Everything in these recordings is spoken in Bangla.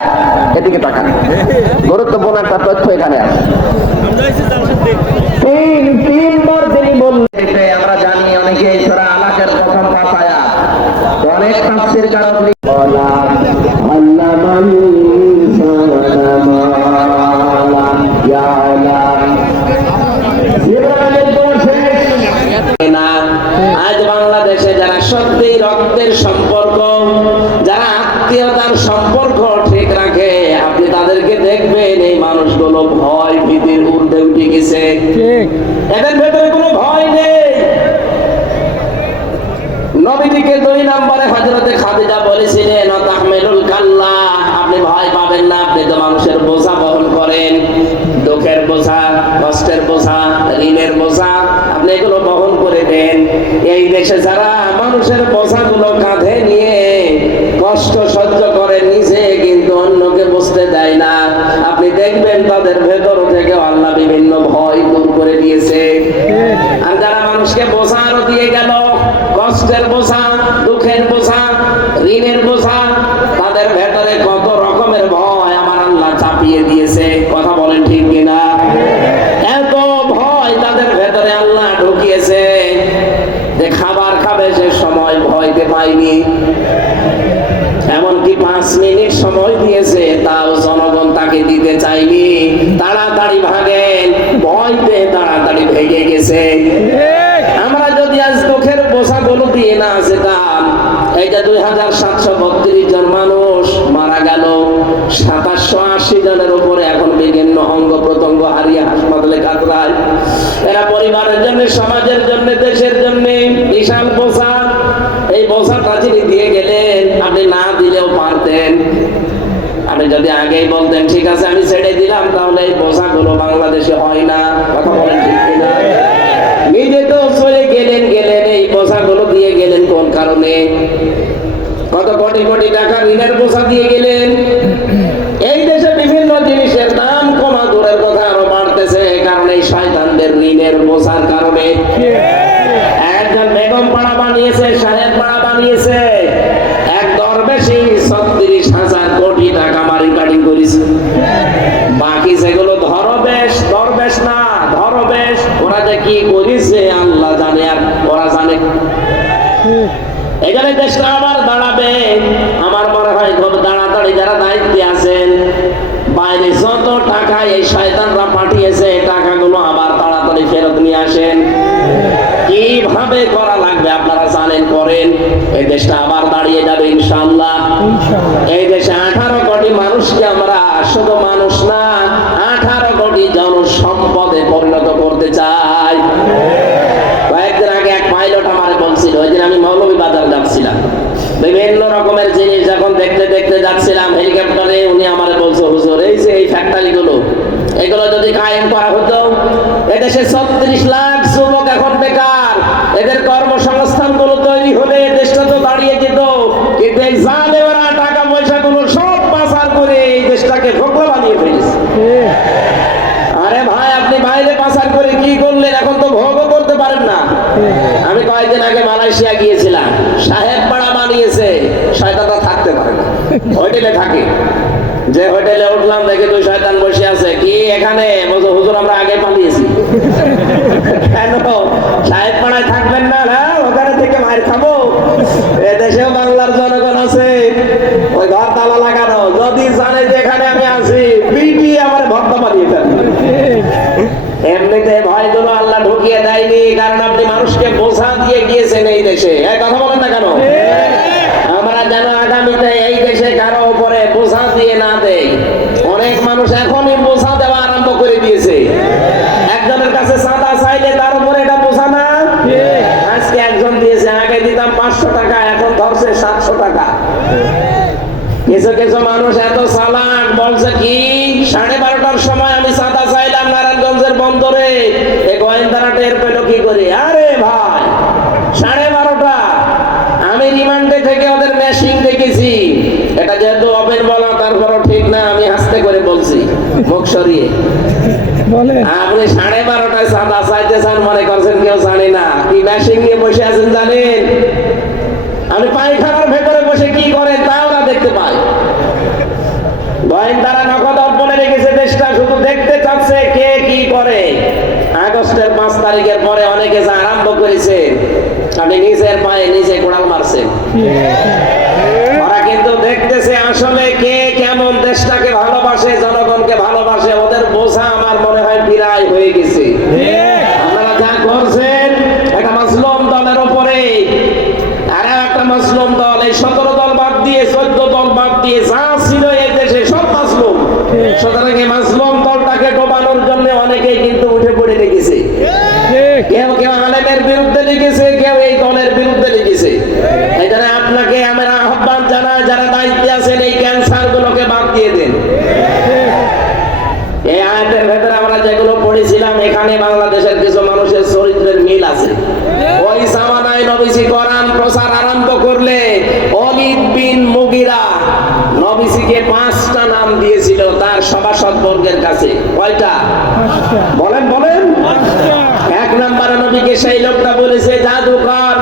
এদিকে তাকান, গুরুত্বপূর্ণ একটা তথ্য এখানে আছে। তিনবার তিনি বললেন, আমরা জানি অনেকে সূরা আলাকের প্রথম 5 আয়াত অনেক তাফসীর কারক আজ বাংলাদেশে যারা সত্যি রক্তের সম্পর্ক, যারা আত্মীয়তার সম্পর্ক ঠিক রাখে, আপনি তাদেরকে দেখবেন এই মানুষগুলো ভয় ভীতির ঊর্ধ্বে উঠে গেছে। এদের ভেতরে কোনো ভয় নেই। নবীজিকে 2 নম্বরে হযরতে খাদিজা বলেছিলেন, তাহমিলুল কাল্লা, আপনি ভয় পাবেন না, আপনি তো মানুষের বোঝা বহন করেন, দুঃখের বোঝা, কষ্টের বোঝা, ঋণের বোঝা, আপনি এগুলো বহন করে দেন। এই দেশে যারা মানুষের বোঝাগুলো কাঁধে নিয়ে কষ্ট সহ্য করে নিজে কিন্তু অন্যকে বুঝতে দেয় না, আপনি দেখবেন তাদের ভেতর থেকে আল্লাহ বিভিন্ন ভয় দূর করে দিয়েছে। আর যারা মানুষকে বোঝা আরো দিয়ে গেল, কষ্টের বোঝা, দুঃখের বোঝা, ঋণের বোঝা, তাদের ভেতরে কত রকমের ভয় আমার আল্লাহ চাপিয়ে দিয়েছে। কথা বলেন ঠিক কিনা? এত ভয় তাদের ভেতরে আল্লাহ ঢুকিয়েছে যে খাবার খাবে সে সময় ভয়তে পায়নি, এমনকি 5 মিনিট সময় দিয়েছে, তাও জনগণ তাকে দিতে চাইনি, তাড়াতাড়ি ভাগেন, ভয়তে তাড়াতাড়ি ভেগে গেছে। আমরা যদি আজ দুঃখের বোঝাগুলো দিয়ে না যেতাম, এই যে 2732 জন মানুষ মারা গেল, 2780 জনের উপরে এখন বিভিন্ন অঙ্গ প্রত্যঙ্গ হারিয়ে হাসপাতালে কাতরায়। এরা পরিবারের জন্য, সমাজের জন্য, দেশের জন্য বিশাল বোঝা। এই বোঝাটা যিনি দিয়ে গেলেন, আপনি না দিলেও পারতেন। আপনি যদি আগেই বলতেন ঠিক আছে আমি ছেড়ে দিলাম, তাহলে এই বোঝাগুলো বাংলাদেশে হয় না। কথা বলেন ঠিক কিনা? নিজে তো চলে গেলেন, এই বোঝাগুলো দিয়ে গেলেন কোন কারণে? কত কোটি কোটি টাকা ঋণের বোঝা দিয়ে গেলেন। এই দেশে বিভিন্ন জিনিসের দাম কমা দূরের কথা আরো বাড়তেছে, কারণ এই শয়তানদের ঋণের বোঝার কারণে। একজন বেগম পাড়া বানিয়েছে, সাহেব পাড়া বানিয়েছে, এক দরবেশী 36,000 কোটি টাকা মারি কাটি করেছে। বাকি যেগুলো দরবেশ না ধরবেশ, ওরা যে কি করেছে আল্লাহ জানে, আর ওরা জানে। এখানে দেশটা আবার দাঁড়াবে। আমার মনে হয় খুব তাড়াতাড়ি যারা দায়িত্বে আছেন, বাইরে যত টাকা এই শয়তানরা পাঠিয়েছে, টাকাগুলো আবার তাড়াতাড়ি ফেরত নিয়ে আসেন। কিভাবে করা লাগবে আপনারা জানেন, করেন, এই দেশটা আবার দাঁড়িয়ে যাবে ইনশাআল্লাহ। এই দেশে 18 কোটি মানুষকে আমরা শুধু মানুষ না, 18 কোটি জনসম্পদে পরিণত করতে চাই। কয়েকদিন আগে এক পাইলট আমারে বলছিল, ওই দিন আমি মৌলভীবাজার যাচ্ছিলাম, বিভিন্ন রকমের জিনিস যখন দেখতে দেখতে যাচ্ছিলাম হেলিকপ্টারে, উনি আমারে বলছে, হুজুর এই যে এই ফ্যাক্টরি গুলো, এগুলো যদি কায়েম করা হতো, এদেশে 36 লাখ যুবক এখন বেকার, এদের কর্মসংস্থান গুলো তৈরি হলে দেশটা তো দাঁড়িয়ে যেত। কিন্তু এই জালেমেরা টাকা পয়সা গুলো সব পাচার করে এই দেশটাকে ফোকলা বানিয়ে ফেলেছে। আরে ভাই, আপনি বাইরে পাচার করে কি করলেন, এখন তো ভোগও করতে পারেন না। আমি কয়েকদিন আগে মালয়েশিয়া গিয়েছিলাম, সাহেব পাড়া বানিয়েছে, শয়তানরা থাকতে পারে না, হোটেলে থাকে। যে হোটেলে উঠলাম, দেখে 2 শয়তান বসে আছে। কি এখানে? বলছো হুজুর আমরা আগে পালিয়েছি। কেন সাহেব পাড়ায় থাকবেন না? ওখানে থেকে মার খাবো। এদেশেও বাংলার জনগণ আছে, ওই ঘর তালা লাগানো, যদি জানে যে এখানে আমি আছি, পিটি আমার ভক্ত বানিয়ে ফেলবে। এমনিতে ভয়গুলো আল্লাহ ঢুকিয়ে দেয়নি, কারণ আপনি মানুষকে বোঝা দিয়ে গিয়েছেন এই দেশে। এই কথা বলেন না কেন? আমরা যেন আগামীতে এই দেশে কারো উপরে বোঝা দিয়ে না দেই। অনেক মানুষ এখনই বোঝা দেওয়া আরম্ভ করে দিয়েছে। একজনের কাছে চাঁদা চাইলে তার উপরে এটা বোঝা না। আজকে একজন দিয়েছে, আগে দিতাম 500 টাকা, এখন ধরছে 700 টাকা। কিছু কিছু মানুষ এত চালাক, বলছে কি 12:30টার সময় আমি চাঁদা চাইলাম নারায়ণগঞ্জের বন্দরে, এই গোয়েন্দারা টের পেল কি করে? আরে ভাই, 12:30টা, আমি রিমান্ডে থেকে ওদের মেশিন দেখেছি। এটা যেহেতু ওপেন বলা, তারপরও ঠিক না, আমি হাসতে করে বলছি, মুখ সরিয়ে। আপনি 12:30টায় চাঁদা চাইতে চান, মনে করছেন কেউ জানে না? কি মেশিন নিয়ে বসে আছেন জানেন? আমি পায়খানার ভেতরে বসে কি করেন তা ওরা দেখতে পায়। গোয়েন্দারা নগদ অর্পণে রেখেছে দেশটা, শুধু দেখতে চাচ্ছে কে কি করে। আগস্টের 5 তারিখের পরে অনেকে যা আরম্ভ করেছে, আপনি নিজের পায়ে নিজে কোড়াল মারছেন। ওরা কিন্তু দেখতেছে আসলে কে কেমন দেশটাকে ভালোবাসে, জনগণকে ভালোবাসে। ওদের বোঝা আমার মনে হয় বিরাই হয়ে গেছে। আপনারা যা করছেন একটা মাসলুম দলের উপরে, আর একটা মাসলুম দল, এই 17 দল বাদ দিয়ে 14 দল বাদ দিয়ে যা ছিল এই দেশে সব মাসলুম। সুতরাং এই মাসলুম দলটাকে ডোবানোর জন্য অনেকেই কিন্তু উঠে পড়ে লেগেছে। কেউ কেউ আলেমের বিরুদ্ধে লিখেছে, কেউ এই দলের বিরুদ্ধে লিখেছে। এই জন্য আপনাকে আমরা আহ্বান জানাই, যারা দায়িত্বে আছেন এই ক্যান্সার গুলোকে বাদ দিয়ে দেন। এই আয়াতের ভেতরে আমরা যেগুলো পড়েছিলাম, এখানে বাংলাদেশের কিছু মানুষের চরিত্রের মিল আছে। ওই জামানায় নবীজি কোরআন প্রচার আরম্ভ করলে ওলীদ বিন মুগিরা নবীজিকে 5টা নাম দিয়েছিল তার সভাসদ বর্গের কাছে। কয়টা? বলেন বলেন। 1 নম্বরে নবীকে সেই লোকটা বলেছে জাদুকর,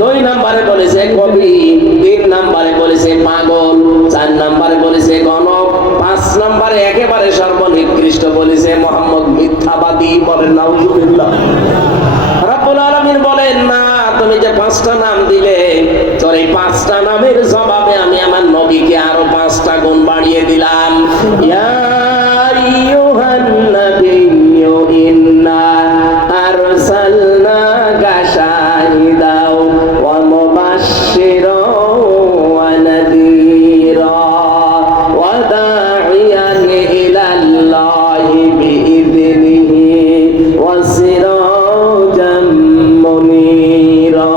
2 নম্বরে বলেছে কবি, 3 নম্বরে বলেছে পাগল, 4 নম্বরে বলেছে গণক, 5 নম্বরে একেবারে সর্বনিকৃষ্ট বলেছে মুহাম্মদ মিথ্যাবাদী। বলেন নাউজুবিল্লাহ। রব্বুল আলামিন বলেন, না, তুমি যে 5টা নাম দিলে, তোর এই 5টা নামের জবাবে আমি আমার নবীকে আরো 5টা গুণ বাড়িয়ে দিলাম। ইয়া আইয়ুহান নাবিয়্যু ইন্না আরসালনাকা শাহিদাও ওয়া মুবাশশিরাও ওয়া নাযীরা ওয়া দা'iয়ান ইলাল্লাহি বিইذনিহি ওয়া সিরাজাম মুনীরা।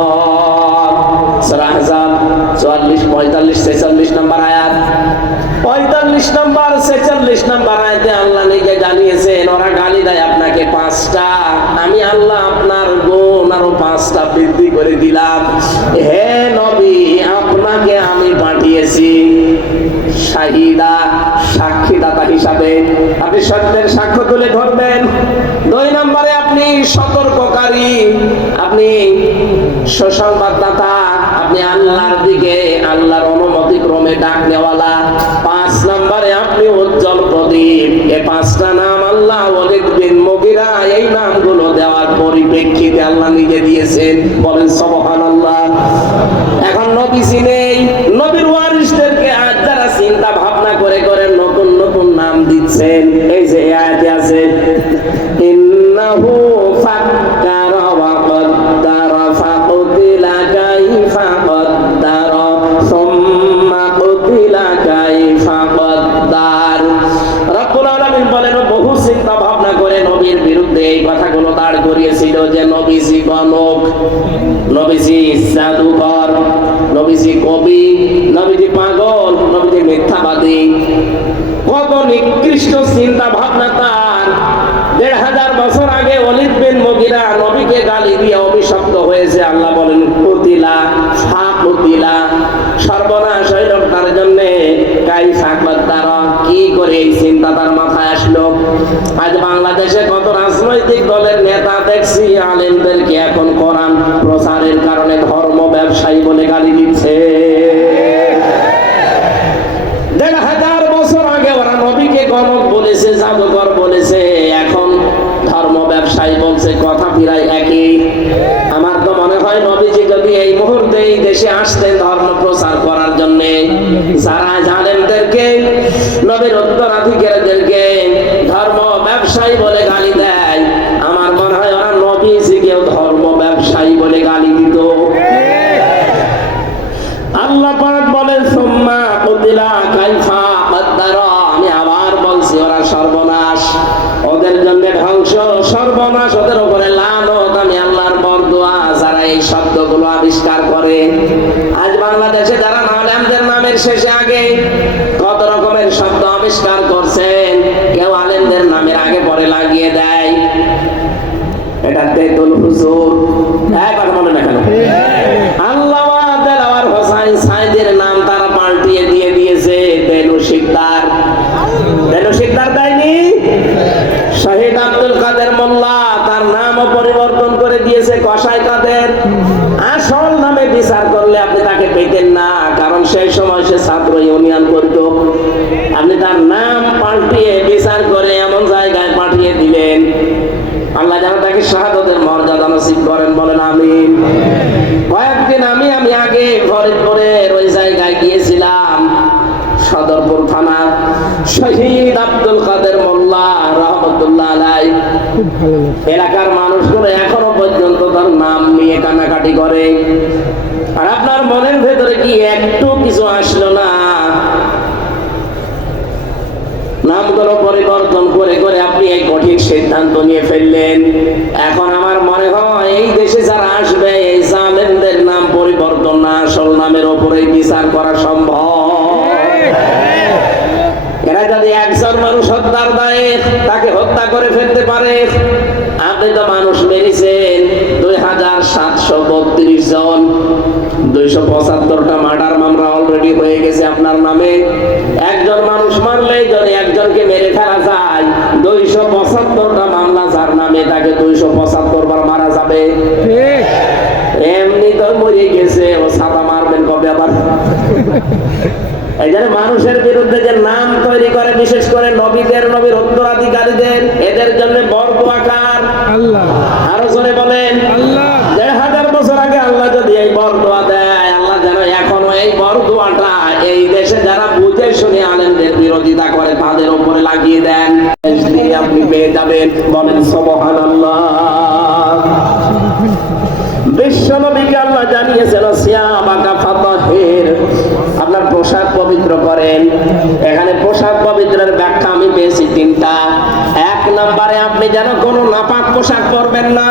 সূরা আহজাব 44, 45, 46 নম্বর আয়াত। 45 নম্বর 46 নম্বর আয়াতে আল্লাহ নিজে জানিয়েছেন, ওরা গালি দেয় আপনাকে 5টা, আমি আল্লাহ আপনার গুণ আরো 5টা বৃদ্ধি করে দিলাম। হে নবী, আপনাকে আমি পাঠিয়েছি শাহিদা, সাক্ষীদাতা হিসাবে। আপনি সত্যের সাক্ষ্য তুলে ধরবেন। 2 নম্বরে আপনি সতর্ককারী, আপনি সুসংবাদদাতা, আপনি আল্লাহর দিকে আল্লাহর অনুমতি ক্রমে ডাক নেওয়ালা। 5 নম্বরে আপনি উজ্জ্বল প্রদীপ। এই 5টা নাম আল্লাহ ওলীদ বিন মুগিরা এই নামগুলো দেওয়ার পরিপ্রেক্ষিতে আল্লাহ নিজে দিয়েছেন। বলেন সুবহানাল্লাহ। এখন নবীজি নেই, নবীর ওয়ারিসদেরকে আজ যারা চিন্তা ভাবনা করে করে নতুন নতুন নাম দিচ্ছেন, এই যে আয়াতে আছে ইন্নাহু ফাক্কারা ওয়া কদ্দারা ফাকুতিলা কাইফা কদ্দারা সুম্মা কুতিলা কাইফা কদ্দার। রব্বুল আলামিন বলেন, বহু চিন্তা ভাবনা করে নবীর বিরুদ্ধে এই কথাগুলো দাঁড় করিয়েছিল যে নবীজি গণক, নবীজি জাদুকর, নবীজি কবি, নবীজি পাগল, নবীজি মিথ্যাবাদী। কত নিকৃষ্ট চিন্তা ভাবনা তার। 1500 বছর আগে ওলীদ বিন মুগিরা নবীকে গালি দিয়ে অভিশপ্ত হয়েছে। আল্লাহ বলেন কুতিলা ফাকুতিলা, সর্বনাশ হইল তার জন্য। কাইফা কদ্দারা, কি করে এই চিন্তা তার মাথায় আসলো? আজ বাংলাদেশে কত রাজনৈতিক দলের নেতা দেখছি আলেমদেরকে এখন কোরআন প্রচারের কারণে ধর্ম ব্যবসায়ী বলে গালি দিচ্ছে। 1500 বছর আগে ওরা নবীকে গণক বলেছে, জাদুকর বলেছে, এখন ধর্ম ব্যবসায়ী বলছে, কথা প্রায় একই। আমার তো মনে হয় নবীজি যদি এই মুহূর্তে এই দেশে আসতেন ধর্ম প্রচার করার জন্য, যারা জালেমদেরকে, নবীর উত্তরাধিকারীদেরকে ধর্ম ব্যবসায়ী বলে গালি দেয়, আমার মনে হয় ওরা নবীজিকেও ধর্ম ব্যবসায়ী বলে গালি দিত। আল্লাহ পাক বলেন সুম্মা কুতিলা কাইফা কদ্দারা, আমি আবার বলছি ওরা সর্বনাশ, ওদের জন্য ধ্বংস, সর্বনাশ, ওদের উপরে লানত, আমি আল্লাহর বরদোয়া যারা এই শব্দগুলো আবিষ্কার করে। আজ বাংলাদেশে যারা আলেমদের নামের শেষে আগে কত রকমের শব্দ আবিষ্কার করছেন, কেউ আলেমদের নামের আগে পরে লাগিয়ে দেয়, এটা তেতুল হুজুর। কথা বলেন না কেন? আল্লামা দেলাওয়ার হোসাইন সাইদের নাম তারা পাল্টিয়ে দিয়ে দিয়েছে বেনু শিকদার। বেনু শিকদার দেয়নি? শহীদ আব্দুল কাদের মোল্লা তার নামও পরিবর্তন করে দিয়েছে কসাই কাদের। আসল নামে বিচার করলে আপনি তাকে পেতেন না, কারণ সেই সময় সে ছাত্র ইউনিয়ন করত। আপনি তার নাম পাল্টিয়ে বিচার করে এমন জায়গায় পাঠিয়ে দিলেন, আল্লাহ যেন তাকে শাহাদাতের মর্যাদা নসিব করেন, বলেন আমিন। কয়েকদিন আমি আগে ফরিদপুরের ওই জায়গায় গিয়েছিলাম, সদরপুর থানা, শহীদ আব্দুল কাদের মোল্লা রহমতুল্লাহ আলাইহি, এলাকার মানুষগুলো এখনো পর্যন্ত তার নাম নিয়ে কান্নাকাটি করে। আর আপনার মনের ভেতরে কি একটু কিছু আসলো না? নামগুলো পরিবর্তন করে করে আপনি এই কঠিন সিদ্ধান্ত নিয়ে ফেললেন। এখন আমার মনে হয় এই দেশে যারা আসবে, এই জালেমদের নাম পরিবর্তন না, আসল নামের উপরেই বিচার করা সম্ভব। এরা যদি একজন মানুষ হত্যার দায়ে তাকে হত্যা করে ফেলতে পারে, আপনি তো মানুষ মেরেছেন 2732 জন, 275টা মার্ডার মামলা অলরেডি হয়ে গেছে আপনার নামে। একজন মানুষ মারলে যদি একজনকে মেরে ফেলা যায়, 275টা মামলা যার নামে, তাকে 275 বার মারা যাবে। এমনি তো মরে গেছে, ও ছাতা মারবেন কবে আবার? এই জন্য মানুষের বিরুদ্ধে যে নাম তৈরি করে, বিশেষ করে নবীদের, নবীর উত্তরাধিকারীদের, এদের জন্য বড় দোয়াকার আল্লাহ। আরো জোরে বলেন আল্লাহ। 1000 বছর আগে আল্লাহ যদি এই বড় দোয়া দেয়, আল্লাহ যেন এখনো এই বড় দোয়াটা এই দেশে যারা বুঝে শুনে আলেমদের বিরোধিতা করে তাদের উপরে লাগিয়ে দেন, আপনি পেয়ে যাবেন। বলেন সুবহানাল্লাহ। বিশ্বনবীকে আল্লাহ জানিয়েছেন সিয়াবাকা ফাতাহির, আপনার পোশাক পবিত্র করেন। এখানে পোশাক পবিত্রের ব্যাখ্যা আমি পেয়েছি 3টা। 1 নম্বরে আপনি যেন কোনো নাপাক পোশাক পরবেন না।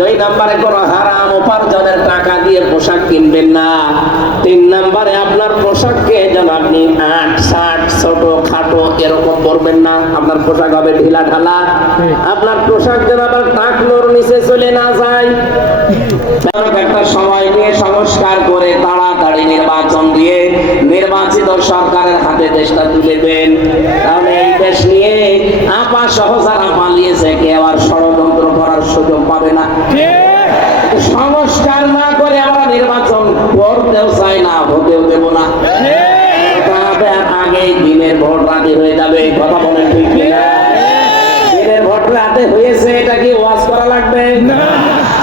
2 নম্বরে কোনো হারাম উপার্জনের টাকা দিয়ে পোশাক কিনবেন না। 3 নম্বরে আপনার পোশাককে যেন আপনি 8 60 ছোট খাটো এরকম পরবেন না। আপনার পোশাক হবে ঢিলা ঢালা। আপনার পোশাক যেন আবার টাকনোর নিচে চলে না যায়। একটা সময় নিয়ে সংস্কার করে তাড়াতাড়ি নির্বাচন দিয়ে নির্বাচিত সরকারের হাতে দেশটা তুলে দেন, তাহলে এই দেশ নিয়ে আপা সহ যারা পালিয়েছে কেউ আর ষড়যন্ত্র করার সুযোগ পাবে না। সংস্কার না করে আমরা নির্বাচন করতেও চাই না, হতেও দেব না। আগে দিনের ভোট রাতে হয়ে যাবে, কথা বলেন ঠিক কিনা? দিনের ভোট রাতে হয়েছে, এটা কি ওয়াজ করা লাগবে?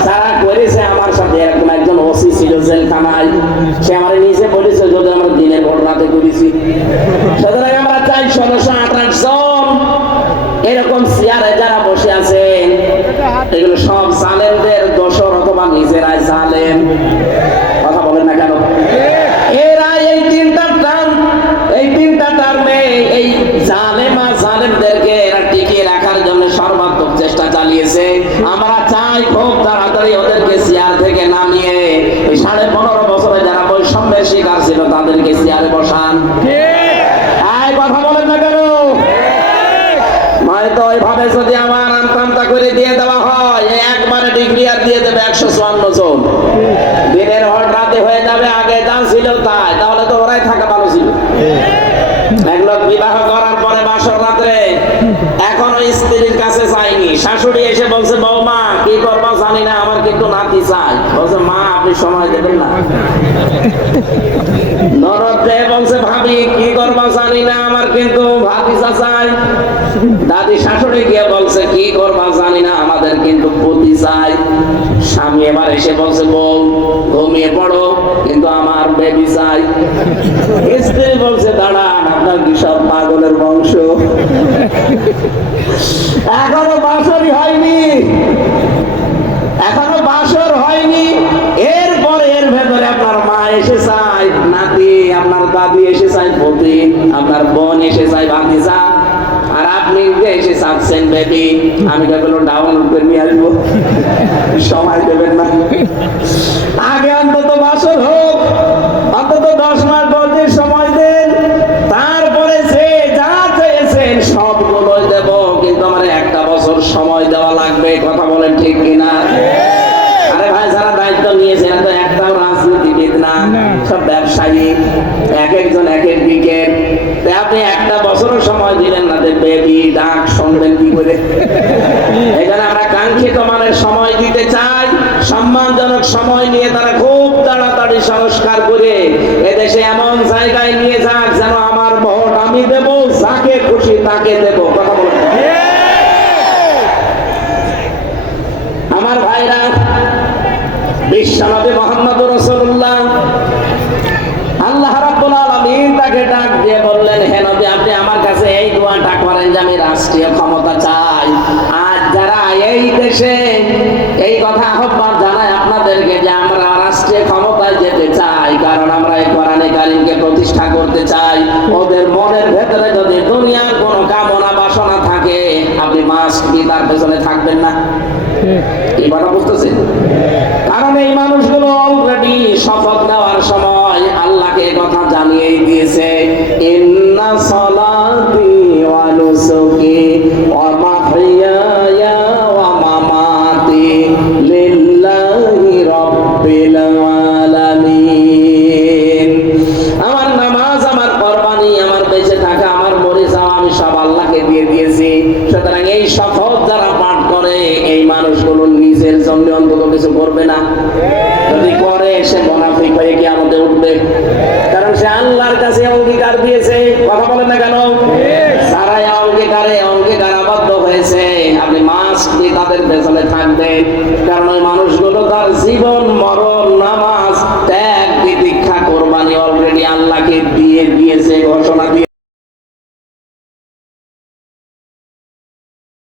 যারা করেছে আমার সাথে, এরকম একজন ওসি ছিল জেলখানায়, সে আমার নিজে বলেছে যদি আমরা দিনের ভোট রাতে করেছি। সুতরাং আমরা চাই 1628 জন এরকম চেয়ারে যারা বসে আছেন, এগুলো সব জালেমদের দোসর অথবা নিজেরাই জালেম। কথা বলেন না কেন? এরা এই 3টা টার্মে এই জালেমা জালেমদেরকে এরা টিকিয়ে রাখার জন্য সর্বাত্মক চেষ্টা চালিয়েছে। আমরা চাই খুব তাড়াতাড়ি ওদেরকে চেয়ার থেকে নামিয়ে 15.5 বছরে যারা বৈষম্যের শিকার ছিল তাদেরকে চেয়ারে বসান। কথা বলেন না কেন? হয়তো ওইভাবে যদি আমার আমতা করে দিয়ে দেওয়া হয়, একবারে ডিগ্রি আর দিয়ে দেবে 154 জন, দিনের ভোট রাতে হয়ে যাবে। আগে যা ছিল তাই, তাহলে তো ওরাই থাকা ভালো ছিল। এক লোক বিবাহ করার পরে বাসর রাত্রে এখনো স্ত্রীর কাছে যায়নি, শাশুড়ি এসে বলছে বৌমা কি করবো জানি না, আমার কিন্তু নাতি চাই। বলছে মা আপনি সময় দেবেন না। ননদ বলছে ভাবি কি করবো জানি না, আমার কিন্তু ভাতিজা চাই। দাদি শাশুড়ি গিয়ে বলছে কি করবো জানি না, আমাদের কিন্তু পতি চাই। স্বামী এবার এসে বলছে বউ ঘুমিয়ে পড়ো, কিন্তু আমার বেবি চাই। স্ত্রী বলছে দাঁড়ান, আপনার কি সব পাগলের বংশ? এখনো বাসরই হয়নি, এখনো বাসর হয়নি। এরপরে এর ভেতরে আপনার মা এসে চায় নাতি, আপনার দাদি এসে চায় পতি, আপনার বোন এসে চায় ভাতিজা, আর আপনি এসে চাচ্ছেন বেবি। আমি কেবল ডাউনলোড করে নিয়ে আসবো, সময় দেবেন না। আগে অন্তত বাসর হোক, অন্তত 10 মাস 10 দিন সময় দেন, তারপরে যে যা চেয়েছেন সবগুলোই দেব, কিন্তু আমার 1টা বছর সময় দেওয়া লাগবে। কথা বলেন ঠিক কিনা? আরে ভাই, যারা দায়িত্ব নিয়েছে এরা তো একটাও রাজনীতিবিদ না, সব ব্যবসায়ী, এক একজন এক এক দিকের। আপনি 1টা বছরও সময় দিলেন না, বেবি ডাক শুনবেন কি করে? এখানে আমরা কাঙ্ক্ষিত মানের সময় দিতে চাই, সম্মানজনক সময় নিয়ে তারা খুব তাড়াতাড়ি সংস্কার করে এদেশে এমন জায়গায় নিয়ে যাক যেন আমার ভোট আমি দেবো, যাকে খুশি তাকে দেব। কথা বলেন আমার ভাইরা, বিশ্বনবী মুহাম্মদুর রাসূলুল্লাহ আল্লাহ রাব্বুল আলামিন তাকে ডাক দিয়ে বললেন, হে নবী, আপনি আমার কাছে এই দোয়াটা করেন যে আমি রাষ্ট্রীয় ক্ষমতা চাই। আজ যারা এই দেশে এই কথা আহ্বান জানায় আপনাদেরকে যে আমরা রাষ্ট্রীয় ক্ষমতায় যেতে চাই, কারণ আমরা এই কোরআনে কারীমকে প্রতিষ্ঠা করতে চাই, ওদের মনের ভেতরে যদি দুনিয়ার কোনো কামনা বাসনা থাকে, আপনি মাস্ট বি তার পেছনে থাকবেন না। এই কথা বুঝতেছেন? কারণ এই মানুষগুলো অলরেডি শপথ নেওয়ার সময় আল্লাহকে কথা জানিয়েই দিয়েছে, ইন্না সালাতি ওয়া নুসুকি ওয়া মাহইয়ায়া ওয়া মামাতি লিল্লাহি রাব্বিল আলামিন। আমার নামাজ, আমার কুরবানি, আমার বেঁচে থাকা, আমার মরে যাওয়া, আমি সব আল্লাহকে দিয়ে দিয়েছি। সুতরাং এই শপথ যারা পাঠ করে, এই মানুষগুলো নিজের জন্য অন্তত কিছু করবে না। যদি করে, সে মুনাফিক হয়ে কিয়ামতে উঠবে। কারণ সে আল্লাহর কাছে অঙ্গীকার দিয়েছে। কথা বলেন না কেন? যারা অঙ্গীকারাবদ্ধ হয়েছে, আপনি মাস্ট বি তাদের পেছনে থাকবেন। কারণ ওই মানুষগুলো তার জীবন মরণ, নামাজ